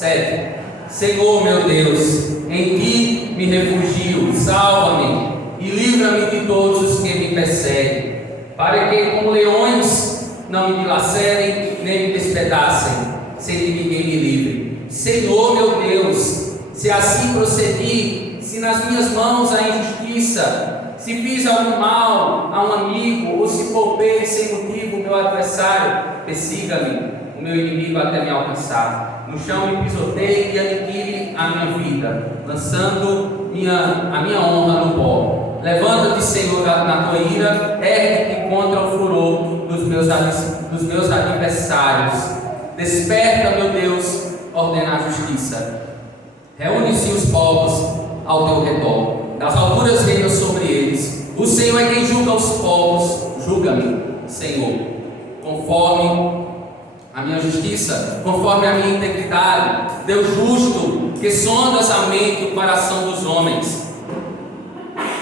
7. Senhor meu Deus, em ti me refugio, salva-me e livra-me de todos os que me perseguem, para que como leões não me dilacerem nem me despedacem, sem que ninguém me livre. Senhor meu Deus, se assim procedi, se nas minhas mãos há injustiça, se fiz algum mal a um amigo, ou se poupei sem motivo o meu adversário, persiga-me o meu inimigo até me alcançar. No chão me pisoteie e aniquile a minha vida, lançando a minha honra no pó. Levanta-te, Senhor, na tua ira, ergue-te contra o furor dos meus adversários. Desperta, meu Deus, ordena a justiça. Reúne-se os povos ao teu redor, das alturas reina sobre eles. O Senhor é quem julga os povos. Julga-me, Senhor, conforme a minha justiça, conforme a minha integridade. Deus justo, que sondas a mente e o coração dos homens,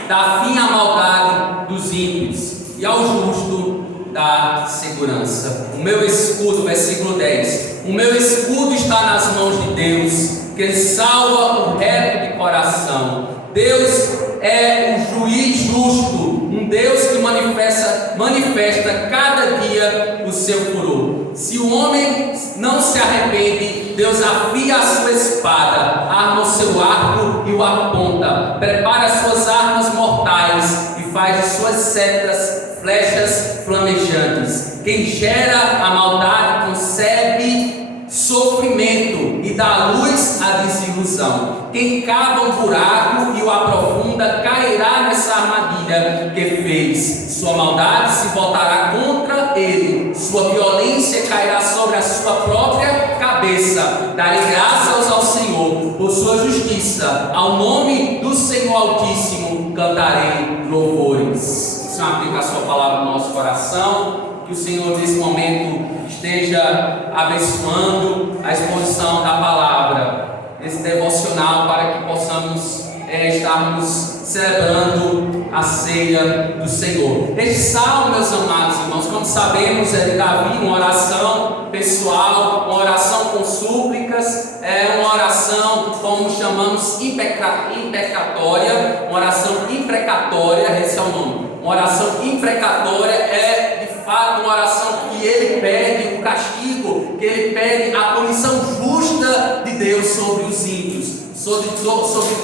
dá fim à maldade dos ímpios e ao justo dá segurança. O meu escudo, versículo 10, o meu escudo está nas mãos de Deus, que Ele salva o reto de coração. Deus é um juiz justo, um Deus que manifesta cada dia o seu furor. Se o homem não se arrepende, Deus afia a sua espada, arma o seu arco e o aponta, prepara as suas armas mortais e faz de suas setas flechas flamejantes. Quem gera a maldade concebe sofrimento e dá luz à desilusão. Quem cava um buraco e o aprofunda cairá nessa armadilha que fez. Sua maldade se voltará contra ele, sua violência cairá sobre a sua própria cabeça. Darei graças ao Senhor por sua justiça, ao nome do Senhor Altíssimo cantarei louvores. O Senhor aplica a sua palavra no nosso coração. Que o Senhor nesse momento esteja abençoando a exposição da palavra, esse devocional, para que possamos estarmos celebrando a ceia do Senhor. Este salmo, meus amados irmãos, como sabemos, é de Davi, uma oração pessoal, uma oração com súplicas, uma oração, como chamamos, imprecatória, uma oração imprecatória, esse é o nome. Uma oração imprecatória é de fato uma oração que ele pede o castigo, que ele pede a punição justa de Deus sobre os ímpios, sobre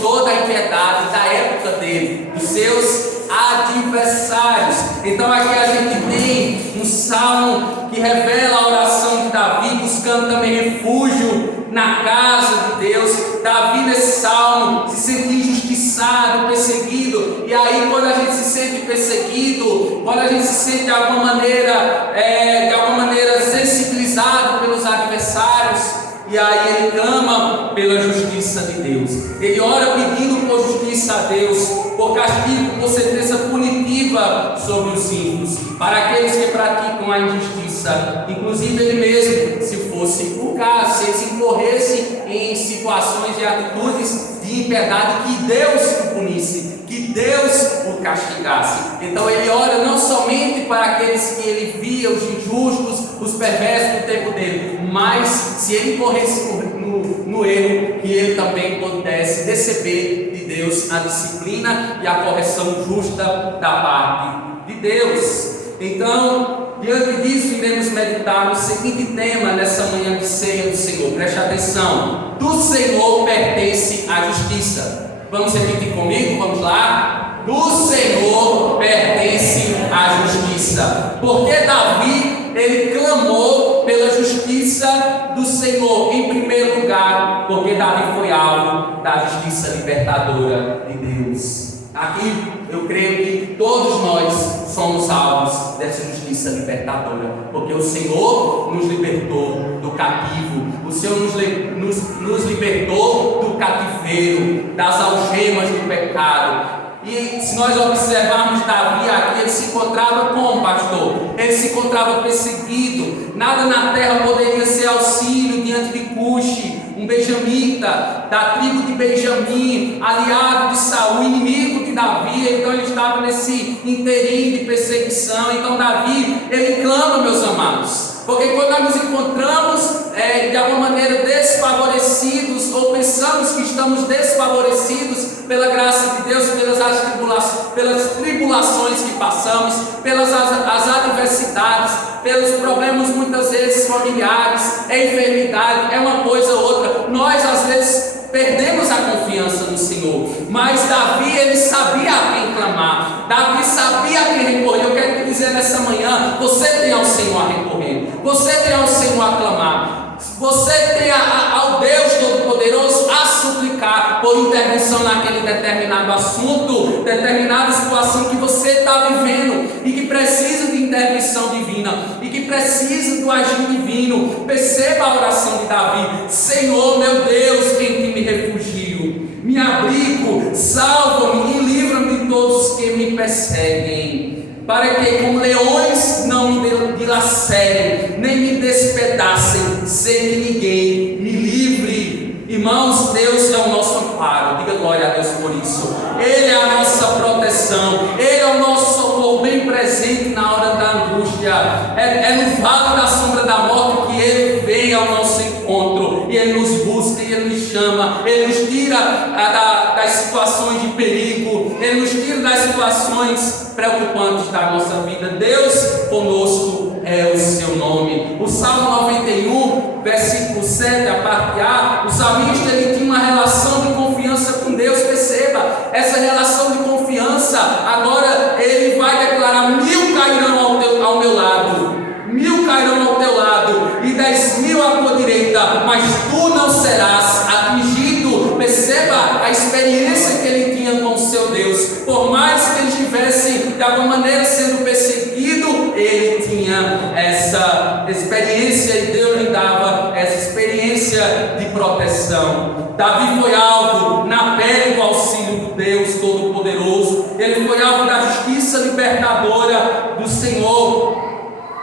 toda a impiedade da época dele, dos seus adversários. Então aqui a gente tem um salmo que revela a oração de Davi, buscando também refúgio na casa de Deus. Davi nesse salmo se sente injustiçado, perseguido, e aí quando a gente se sente perseguido, quando a gente se sente de alguma maneira sensibilizado pelos adversários, e aí ele clama pela justiça de Deus. Ele ora pedindo por justiça a Deus, por castigo, por sentença punitiva sobre os ímpios, para aqueles que praticam a injustiça, inclusive ele mesmo, se fosse o caso, se eles incorressem em situações e atitudes de impiedade, que Deus o punisse, que Deus o castigasse. Então ele ora não somente para aqueles que ele via, os injustos, os perversos do tempo dele, mas se ele incorresse no erro, que ele também pudesse receber de Deus a disciplina e a correção justa da parte de Deus. Então, diante disso, iremos meditar no seguinte tema nessa manhã de ceia do Senhor. Preste atenção: do Senhor pertence a justiça. Vamos repetir comigo? Vamos lá? Do Senhor pertence a justiça. Porque Davi, ele clamou pela justiça do Senhor em primeiro lugar, porque Davi foi alvo da justiça libertadora de Deus. Aqui eu creio que todos nós somos alvos dessa justiça libertadora, porque o Senhor nos libertou do cativo, o Senhor nos libertou do cativeiro, das algemas do pecado. E se nós observarmos Davi aqui, ele se encontrava como, pastor? Ele se encontrava perseguido. Nada na terra poderia ser auxílio diante de Cuxi, um benjamita da tribo de Benjamim, aliado de Saul, inimigo de Davi. Então ele estava nesse inteirinho de perseguição. Então Davi, ele clama, meus amados, Porque quando nós nos encontramos de alguma maneira desfavorecidos, ou pensamos que estamos desfavorecidos pela graça de Deus, pelas tribulações que passamos, pelas as adversidades, pelos problemas muitas vezes familiares, enfermidade, uma coisa ou outra, nós às vezes perdemos a confiança no Senhor. Mas Davi, ele sabia a quem clamar, Davi sabia a quem recorrer. Eu quero te dizer nessa manhã, você tem ao Senhor a recorrer, você tem ao Senhor a clamar, você tem ao Deus Todo-Poderoso a suplicar por intervenção naquele determinado assunto, determinada situação que você está vivendo e que precisa de intervenção divina e que precisa do agir divino. Perceba a oração de Davi: Senhor meu Deus, em que me refugio, me abrigo, salva-me e livra-me de todos os que me perseguem, para que como leões não me dilacerem, nem me despedacem, sem que ninguém me livre. Irmãos, Deus é o nosso amparo, diga glória a Deus por isso. Ele é a nossa proteção, Ele é o nosso socorro bem presente na hora da angústia. É no vale da sombra da morte que Ele vem ao nosso encontro, e Ele nos busca, e Ele nos chama, Ele nos tira das situações de perigo, Ele nos tira das situações preocupantes da nossa vida. Deus conosco é o seu nome. O Salmo 91, versículo 7, a parte A, o salmista ele tinha uma relação de confiança com Deus. Perceba essa relação de confiança. Agora ele vai declarar: 1000 cairão ao meu lado, 1000 cairão ao teu lado, e 10.000 à tua direita, mas tu não serás atingido. Perceba a experiência que ele tinha com o seu Deus. Por mais que ele estivesse de alguma maneira sendo perseguido, ele tinha essa experiência, e Deus lhe dava essa experiência de proteção. Davi foi alvo na pele do auxílio do Deus Todo-Poderoso. Ele foi alvo da justiça libertadora do Senhor.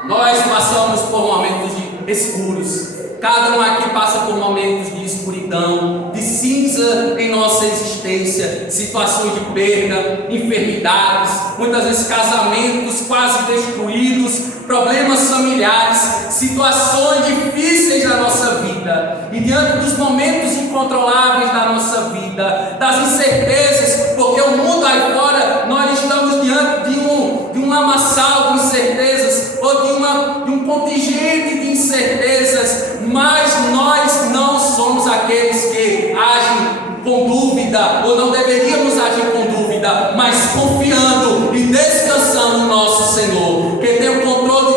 Nós passamos por momentos escuros. Cada um aqui passa por momentos de escuridão, de cinza em nossa existência, situações de perda, enfermidades, muitas vezes casamentos quase destruídos, problemas familiares, situações difíceis da nossa vida. E diante dos momentos incontroláveis da nossa vida, das incertezas, porque o mundo aí fora, nós estamos diante de um lamaçal de incertezas, ou de um contingente de incertezas, mas nós não somos aqueles que agem com dúvida, ou não deveríamos agir com dúvida, mas confiando e descansando no nosso Senhor, que tem o controle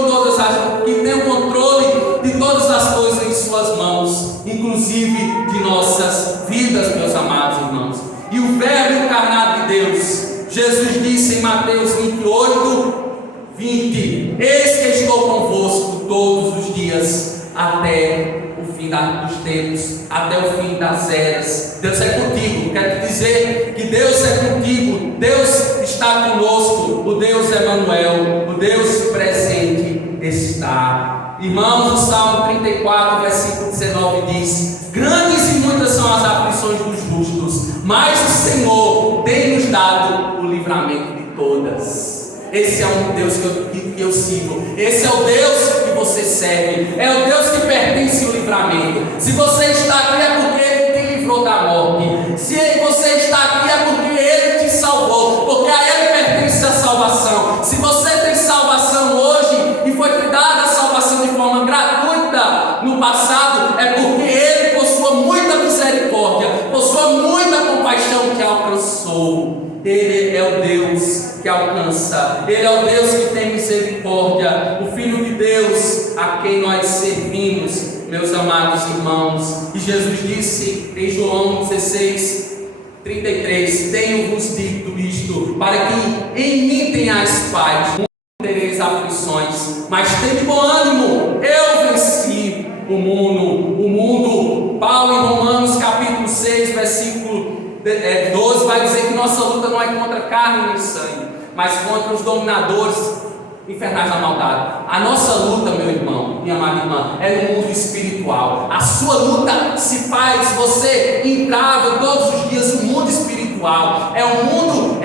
de todas as coisas em suas mãos, inclusive de nossas vidas, meus amados irmãos. E o Verbo encarnado de Deus, Jesus disse em Mateus 28, 20: eis que estou convosco todos os dias, até o fim dos tempos, até o fim das eras. Deus é contigo. Quero te dizer que Deus é contigo, Deus está conosco, o Deus Emanuel, o Deus presente está. Irmãos, o Salmo 34, versículo 19 diz: grandes e muitas são as aflições dos justos, mas o Senhor tem nos dado o livramento de todas. Esse é um Deus que eu sigo. Esse é o Deus que você serve. É o Deus que pertence ao livramento. Se você está aqui é porque Ele te livrou da morte. Se você está aqui é porque Ele te salvou, porque a Ele pertence a salvação. Se você tem salvação hoje e foi te dada a salvação de forma gratuita no passado, é porque Ele, por sua muita misericórdia, por sua muita compaixão, te alcançou. Ele é o Deus que alcança, Ele é o Deus que tem misericórdia, o Filho de Deus a quem nós servimos, meus amados irmãos. E Jesus disse em João 16, 33: tenho-vos dito isto, para que em mim tenhais paz. Tereis aflições, mas tende bom ânimo, eu venci o mundo. Paulo em Romanos capítulo 6, versículo 12 vai dizer que nossa luta não é contra carne nem sangue, mas contra os dominadores infernais da maldade. A nossa luta, meu irmão, minha amada irmã, é no mundo espiritual. A sua luta se faz, você entrava todos os dias no mundo espiritual. É um mundo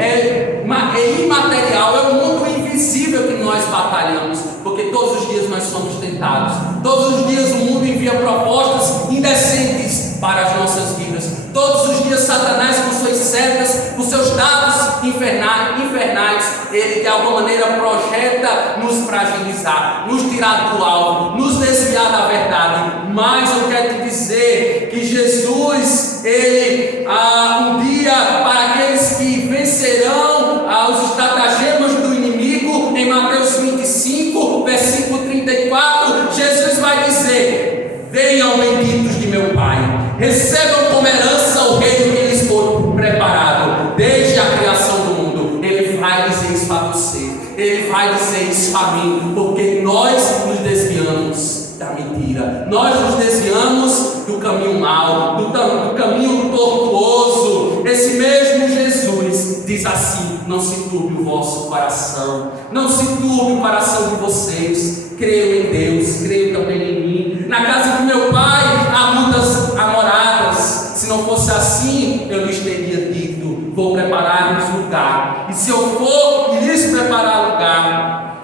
imaterial, é um mundo invisível que nós batalhamos, porque todos os dias nós nós somos tentados. Todos os dias o mundo envia propostas indecentes para as nossas vidas. Todos os dias Satanás, com suas setas, com seus dados infernais, ele de alguma maneira projeta nos fragilizar, nos tirar do alvo, nos desviar da verdade. Mas eu quero te dizer que Jesus, ele um dia, para aqueles que vencerão os estratagemas do inimigo, em Mateus 25, versículo 34, Jesus vai dizer: venham benditos de meu Pai, recebam como herança o reino que lhes foi preparado desde a criação do mundo. Ele vai dizer isso a você, ele vai dizer isso a mim, porque nós nos desviamos da mentira, nós nos desviamos do caminho mau, do caminho tortuoso. Esse mesmo Jesus diz assim: não se turbe o vosso coração, não se turbe o coração de vocês, creio em Deus, creio também em mim. Na casa do meu Pai há muitas moradas, se não fosse assim eu lhes teria dito: vou preparar-lhes lugar, e se eu for e lhes preparar lugar,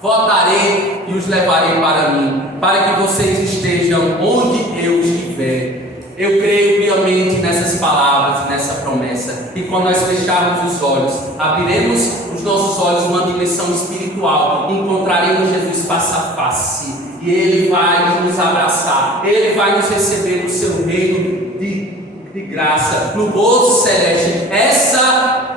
voltarei e os levarei para mim, para que vocês estejam onde eu estiver. Eu creio piamente nessas palavras, nessa promessa, e quando nós fecharmos os olhos, abriremos os nossos olhos numa dimensão espiritual, encontraremos Jesus face a face, e Ele vai nos abraçar, Ele vai nos receber no seu reino de graça, no gozo celeste. Essa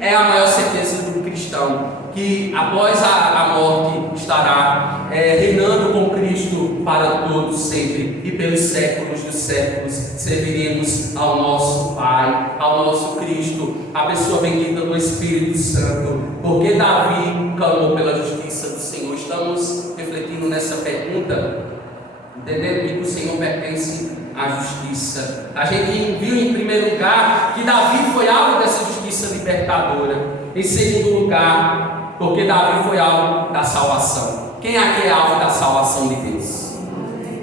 é a maior certeza do cristão, que após a morte estará reinando com Cristo para todos sempre, e pelos séculos dos séculos serviremos ao nosso Pai, ao nosso Cristo, a pessoa bendita do Espírito Santo. Porque Davi clamou pela justiça do Senhor. Estamos refletindo nessa pergunta, entendendo que o Senhor pertence à justiça. A gente viu em primeiro lugar que Davi foi alvo dessa justiça libertadora. Em segundo lugar, porque Davi foi alvo da salvação. Quem aqui é alvo da salvação de Deus?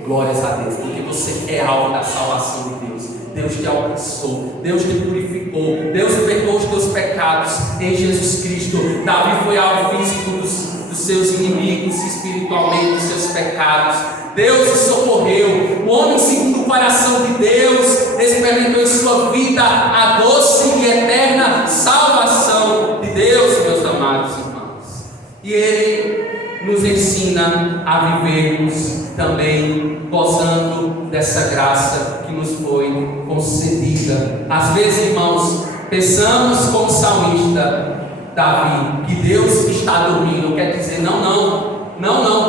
Glórias a Deus, porque você é alvo da salvação de Deus. Deus te alcançou, Deus te purificou, Deus perdoou os teus pecados em Jesus Cristo. Davi foi alvo físico dos seus inimigos, espiritualmente dos seus pecados. Deus o socorreu. O homem segundo o coração de Deus experimentou em sua vida a doce e eterna salvação de Deus, meus amados irmãos. E Ele nos ensina a vivermos também gozando dessa graça que nos foi concedida. Às vezes, irmãos, pensamos como salmista Davi, que Deus está dormindo. Quer dizer, não,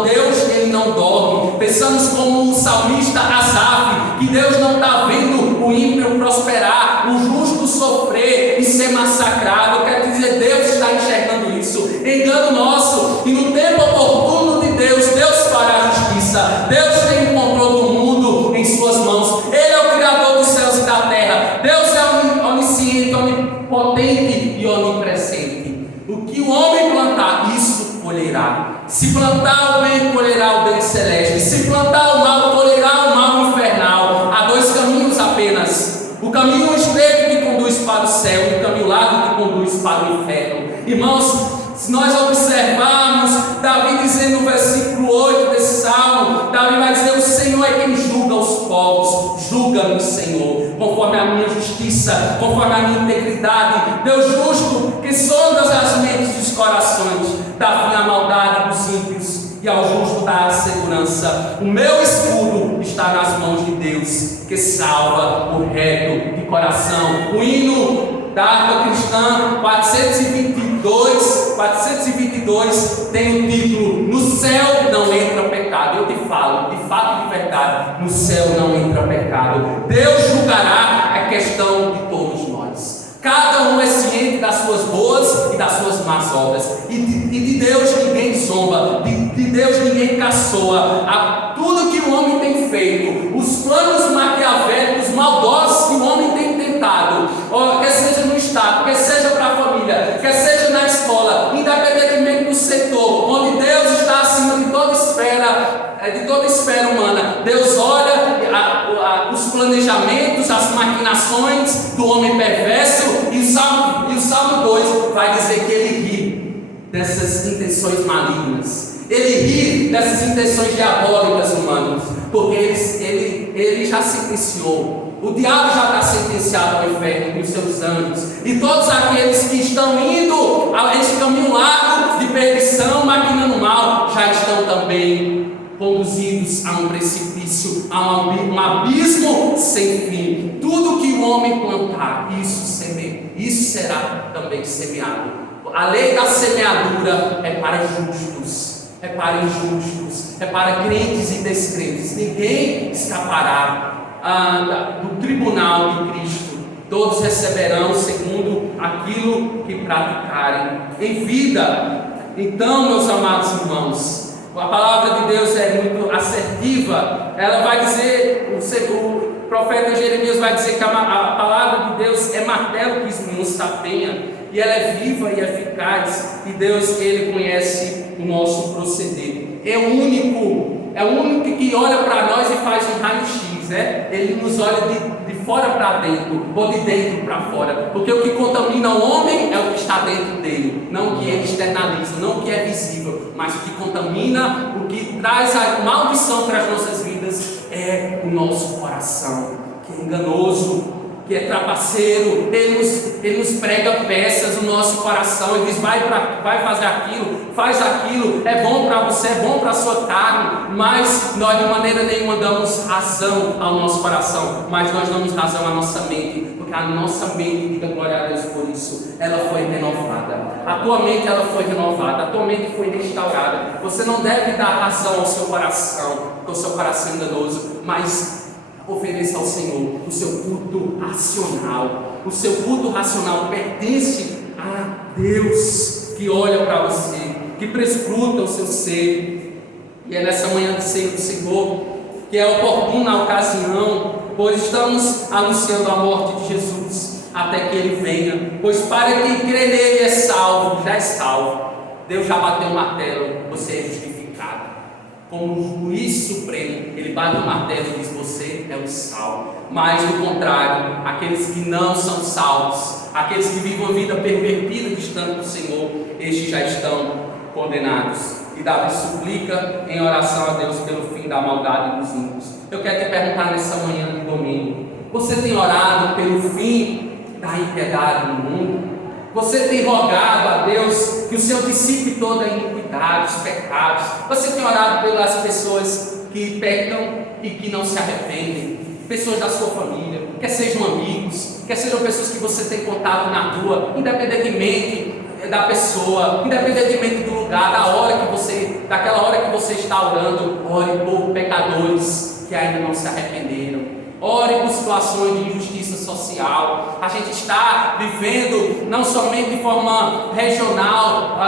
Deus ele não dorme. Pensamos como o salmista Asaf, que Deus não está vendo o ímpio prosperar, o justo sofrer e ser massacrado. Quer dizer, Deus está enxergando isso. Engano nosso. E no tempo oportuno de Deus, Deus fará justiça. Deus tem o controle do mundo em suas mãos. Ele é o Criador dos céus e da terra. Deus é onisciente, onipotente e onipresente. O que o homem plantar, isso colherá. Se plantar o bem, colherá o bem celeste. Se plantar o mal, colherá o mal infernal. Há dois caminhos apenas: o caminho estreito que conduz para o céu e o caminho largo que conduz para o inferno. Irmãos, se nós observarmos Davi dizendo no versículo 8 desse salmo, Davi vai dizer: o Senhor é quem julga os povos. Julga-me, Senhor, conforme a minha justiça, conforme a minha integridade. Deus justo, que sondas as mentes dos corações, dá fim à maldade dos ímpios e ao justo dá a segurança. O meu escudo está nas mãos de Deus, que salva o reto de coração. O hino da harpa cristã 422 tem o título: no céu não entra pecado. Eu te falo, de fato, de verdade, no céu não entra pecado. Deus julgará a questão de todos nós. Cada um é ciente das suas boas e das suas más obras, e de Deus ninguém zomba, de Deus ninguém caçoa. A tudo que o homem tem feito, os planos maquiavélicos, maldosos que o homem tem tentado, quer seja no Estado, quer seja para a família, quer seja na escola, independentemente do setor, onde Deus está acima de toda esfera humana. Deus olha os planejamentos, as maquinações do homem perverso, e o Salmo 2 vai dizer que ele ri dessas intenções malignas. ele ri dessas intenções diabólicas humanas, porque ele já sentenciou. O diabo já está sentenciado ao inferno com os seus anjos, e todos aqueles que estão indo a esse caminho largo de perdição, maquinando mal, já estão também conduzidos a um precipício, a um abismo sem fim. Tudo que o homem plantar, isso será também semeado. A lei da semeadura é para justos, é para injustos, é para crentes e descrentes. Ninguém escapará do tribunal de Cristo. Todos receberão segundo aquilo que praticarem em vida. Então, meus amados irmãos, a palavra de Deus é muito assertiva. Ela vai dizer, o profeta Jeremias vai dizer que a palavra de Deus é martelo que esmiuça a penha, e ela é viva e eficaz, e Deus, Ele conhece o nosso proceder. É o único que olha para nós e faz um raio-x, né? Ele nos olha de fora para dentro, ou de dentro para fora, porque o que contamina o homem é o que está dentro dele, não o que ele externaliza, não o que é visível, mas o que contamina, o que traz a maldição para as nossas vidas é o nosso coração, que é enganoso, que é trapaceiro. Ele nos prega peças no nosso coração. Ele diz: vai fazer aquilo, faz aquilo, é bom para você, é bom para a sua carne, mas nós de maneira nenhuma damos razão ao nosso coração, mas nós damos razão à nossa mente, porque a nossa mente, diga glória a Deus por isso, ela foi renovada. A tua mente, ela foi renovada, a tua mente foi restaurada. Você não deve dar razão ao seu coração, porque o seu coração é enganoso, mas ofereça ao Senhor o seu culto racional. O seu culto racional pertence a Deus, que olha para você, que prescruta o seu ser. E é nessa manhã de ceia do Senhor que é oportuna a ocasião, pois estamos anunciando a morte de Jesus até que Ele venha. Pois para quem crê nele é salvo, já é salvo. Deus já bateu o martelo, você é justificado. Como juiz supremo, Ele bate o martelo e diz: você é o salvo. Mas do contrário, aqueles que não são salvos, aqueles que vivem uma vida pervertida distante do Senhor, estes já estão condenados. E Davi suplica em oração a Deus pelo fim da maldade dos ímpios. Eu quero te perguntar nessa manhã de domingo: você tem orado pelo fim da impiedade no mundo? Você tem rogado a Deus que o Senhor dissipe toda a iniquidade, os pecados? Você tem orado pelas pessoas que pecam e que não se arrependem? Pessoas da sua família, quer sejam amigos, quer sejam pessoas que você tem contato na rua, independentemente da pessoa, independentemente do lugar, daquela hora que você está orando, ore por pecadores que ainda não se arrependeram. Ore por situações de injustiça social. A gente está vivendo não somente de forma regional,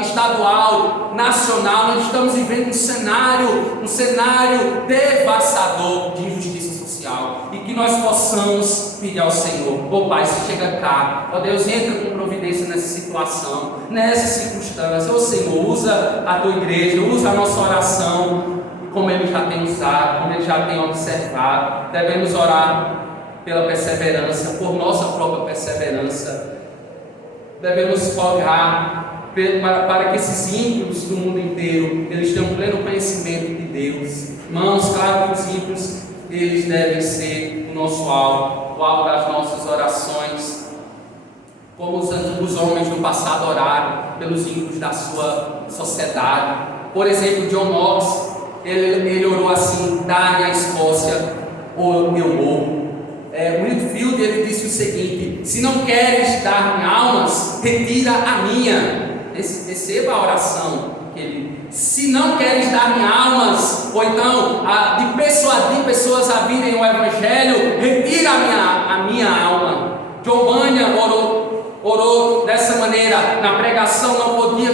estadual, nacional. Nós estamos vivendo um cenário devastador de injustiça social. E que nós possamos pedir ao Senhor: ó Pai, se chega cá, ó Deus, entra com providência nessa situação, nessa circunstância. Ó Senhor, usa a tua igreja, usa a nossa oração, como Ele já tem usado, como Ele já tem observado. Devemos orar pela perseverança, por nossa própria perseverança. Devemos orar para que esses ímpios do mundo inteiro, eles tenham pleno conhecimento de Deus. Irmãos, claro que os ímpios, eles devem ser o nosso alvo, o alvo das nossas orações, como os homens do passado oraram pelos ímpios da sua sociedade. Por exemplo, John Knox, ele orou assim: dá-me a Escócia ou eu morro. Whitefield, ele disse o seguinte: se não queres dar-me almas, retira a minha. Receba a oração. Se não queres dar-me almas, ou então de persuadir pessoas a virem o Evangelho, retira a minha alma. John Bunyan orou dessa maneira na pregação: não podia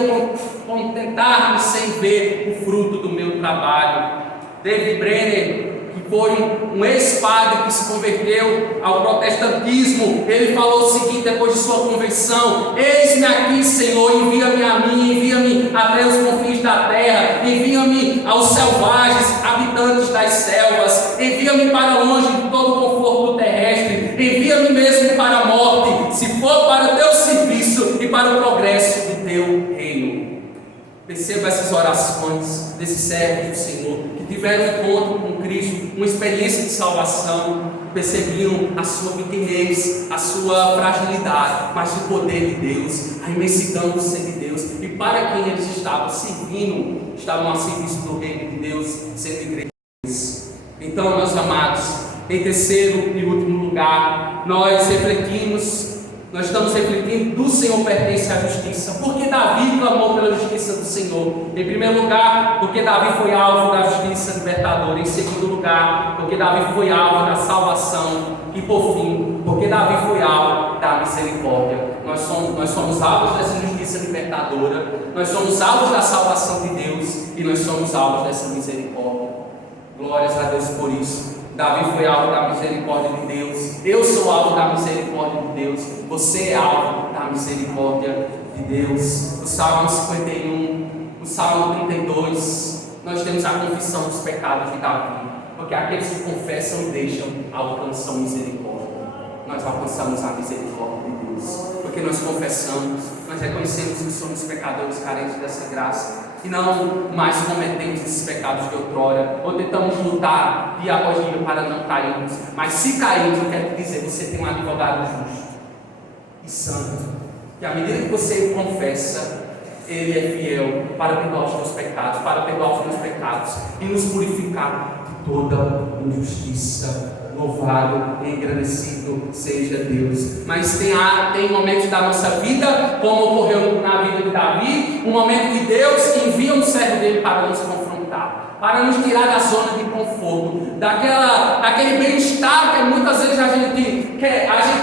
contentar-me sem ver o fruto do meu trabalho. David Brenner, que foi um ex-padre que se converteu ao protestantismo, ele falou o seguinte depois de sua conversão: eis-me aqui, Senhor, envia-me a mim, envia-me até os confins da terra, envia-me aos selvagens, habitantes das selvas, envia-me para longe de todo o conforto terrestre, envia-me mesmo para a morte, se for para o teu serviço e para o progresso do teu reino. Receba essas orações desses servos do Senhor, que tiveram um encontro com Cristo, uma experiência de salvação, percebiam a sua pequenez, a sua fragilidade, mas o poder de Deus, a imensidão do ser de Deus, e para quem eles estavam servindo, estavam a serviço do reino de Deus, sendo igreja de Deus. Então, meus amados, em terceiro e último lugar, nós estamos refletindo do Senhor pertence à justiça. Porque Davi clamou pela justiça do Senhor? Em primeiro lugar, porque Davi foi alvo da justiça libertadora. Em segundo lugar, porque Davi foi alvo da salvação. E por fim, porque Davi foi alvo da misericórdia. Nós somos alvos dessa justiça libertadora, nós somos alvos da salvação de Deus e nós somos alvos dessa misericórdia. Glórias a Deus por isso. Davi foi alvo da misericórdia de Deus. Eu sou alvo da misericórdia de Deus. Você é alvo da misericórdia de Deus. O Salmo 51, o Salmo 32, nós temos a confissão dos pecados de Davi. Porque aqueles que confessam e deixam alcançam misericórdia. Nós alcançamos a misericórdia de Deus. Porque nós confessamos, nós reconhecemos que somos pecadores carentes dessa graça. E não mais cometemos esses pecados de outrora, ou tentamos lutar dia após dia para não cairmos. Mas se cairmos, eu quero dizer, você tem um advogado justo e santo, que à medida que você confessa, ele é fiel para perdoar os teus pecados, e nos purificar de toda injustiça. Louvado e engrandecido seja Deus. Mas tem momentos da nossa vida, como ocorreu na vida de Davi, um momento que Deus envia um servo dele para nos confrontar, para nos tirar da zona de conforto, daquele bem-estar que muitas vezes a gente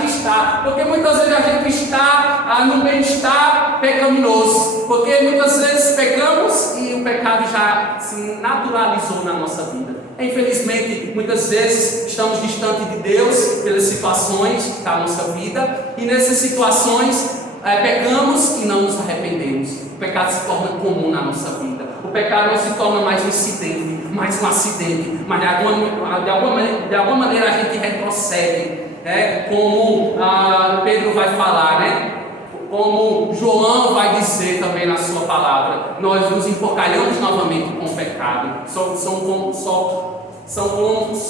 está, porque muitas vezes a gente está num bem-estar pecaminoso, porque muitas vezes pecamos e o pecado já se naturalizou na nossa vida. Infelizmente, muitas vezes estamos distantes de Deus pelas situações da nossa vida, e nessas situações pecamos e não nos arrependemos. O pecado se torna comum na nossa vida. O pecado não se torna mais um incidente, mais um acidente, mas de alguma maneira a gente retrocede, como Pedro vai falar, como João vai dizer também na sua palavra, nós nos empocalhamos novamente com o pecado.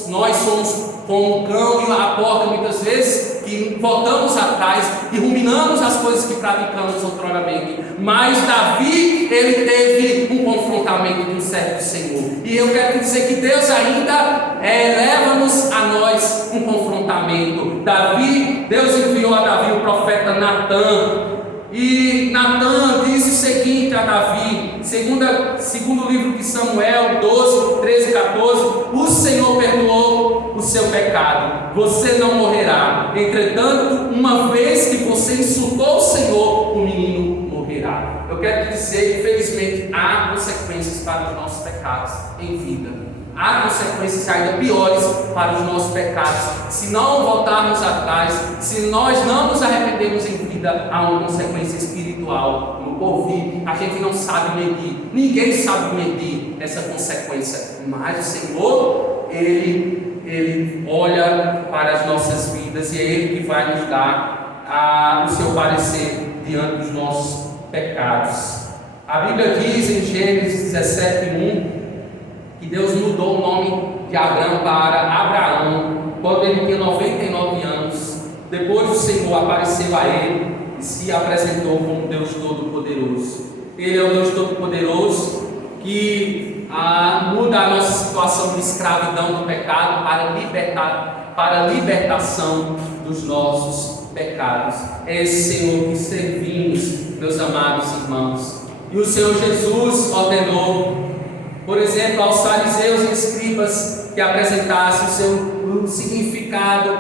Nós somos como um cão e a porta, muitas vezes, que voltamos atrás e ruminamos as coisas que praticamos outroramente. Mas Davi, ele teve um confrontamento com o servo do Senhor. E eu quero dizer que Deus ainda leva-nos a nós um confrontamento. Deus enviou a Davi o profeta Natã. E Natã disse o seguinte a Davi, segundo livro de Samuel 12, 13 e 14: o Senhor perdoou o seu pecado, você não morrerá. Entretanto, uma vez que você insultou o Senhor, o menino morrerá. Eu quero dizer, infelizmente, há consequências para os nossos pecados em vida. Há consequências ainda piores para os nossos pecados. Se não voltarmos atrás, se nós não nos arrependermos em vida, há uma consequência espiritual no porvir. A gente não sabe medir, ninguém sabe medir essa consequência, mas o Senhor, Ele olha para as nossas vidas e é Ele que vai nos dar o seu parecer diante dos nossos pecados. A Bíblia diz em Gênesis 17:1 que Deus mudou o nome de Abraão para Abraão quando ele tinha 99 anos. Depois o Senhor apareceu a ele e se apresentou como Deus Todo-Poderoso. Ele é o Deus Todo-Poderoso que muda a nossa situação de escravidão do pecado para a libertação dos nossos pecados. É esse Senhor que servimos, meus amados irmãos. E o Senhor Jesus ordenou, por exemplo, aos fariseus e escribas que apresentassem o significado,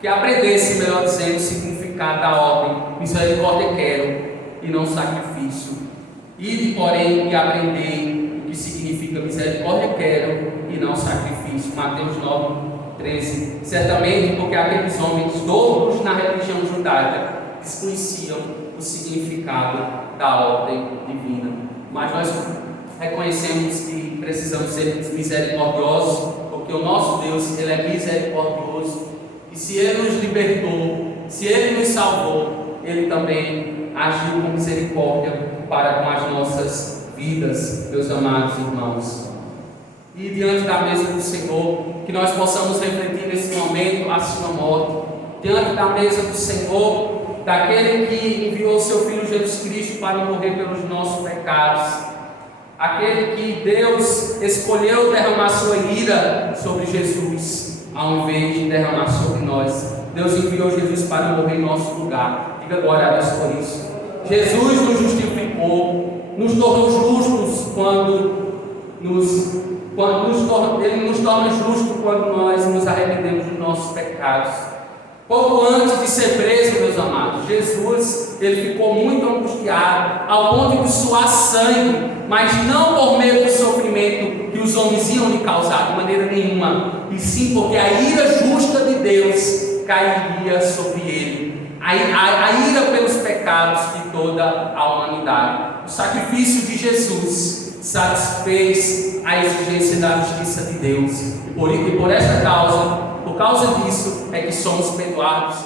que aprendessem, melhor dizendo, o significado da ordem: misericórdia quero e não sacrifício. Ide, porém, e aprendei o que significa misericórdia quero e não sacrifício. Mateus 9:13. Certamente porque aqueles homens doutos na religião judaica desconheciam o significado da ordem divina. Mas nós reconhecemos que precisamos ser misericordiosos, porque o nosso Deus, Ele é misericordioso, e se Ele nos libertou, se Ele nos salvou, Ele também agiu com misericórdia para com as nossas vidas, meus amados irmãos. E diante da mesa do Senhor, que nós possamos refletir nesse momento a sua morte, diante da mesa do Senhor, daquele que enviou seu Filho Jesus Cristo para morrer pelos nossos pecados, aquele que Deus escolheu derramar sua ira sobre Jesus, ao invés de derramar sobre nós. Deus enviou Jesus para morrer em nosso lugar. Diga glória a Deus por isso. Jesus nos justificou, nos tornou justos Ele nos torna justos quando nós nos arrependemos dos nossos pecados. Pouco antes de ser preso, meus amados, Jesus, ele ficou muito angustiado, ao ponto de suar sangue, mas não por meio do sofrimento que os homens iam lhe causar, de maneira nenhuma, e sim porque a ira justa de Deus cairia sobre ele, a ira pelos pecados de toda a humanidade. O sacrifício de Jesus satisfez a exigência da justiça de Deus, e por essa causa, por causa disso, é que somos perdoados.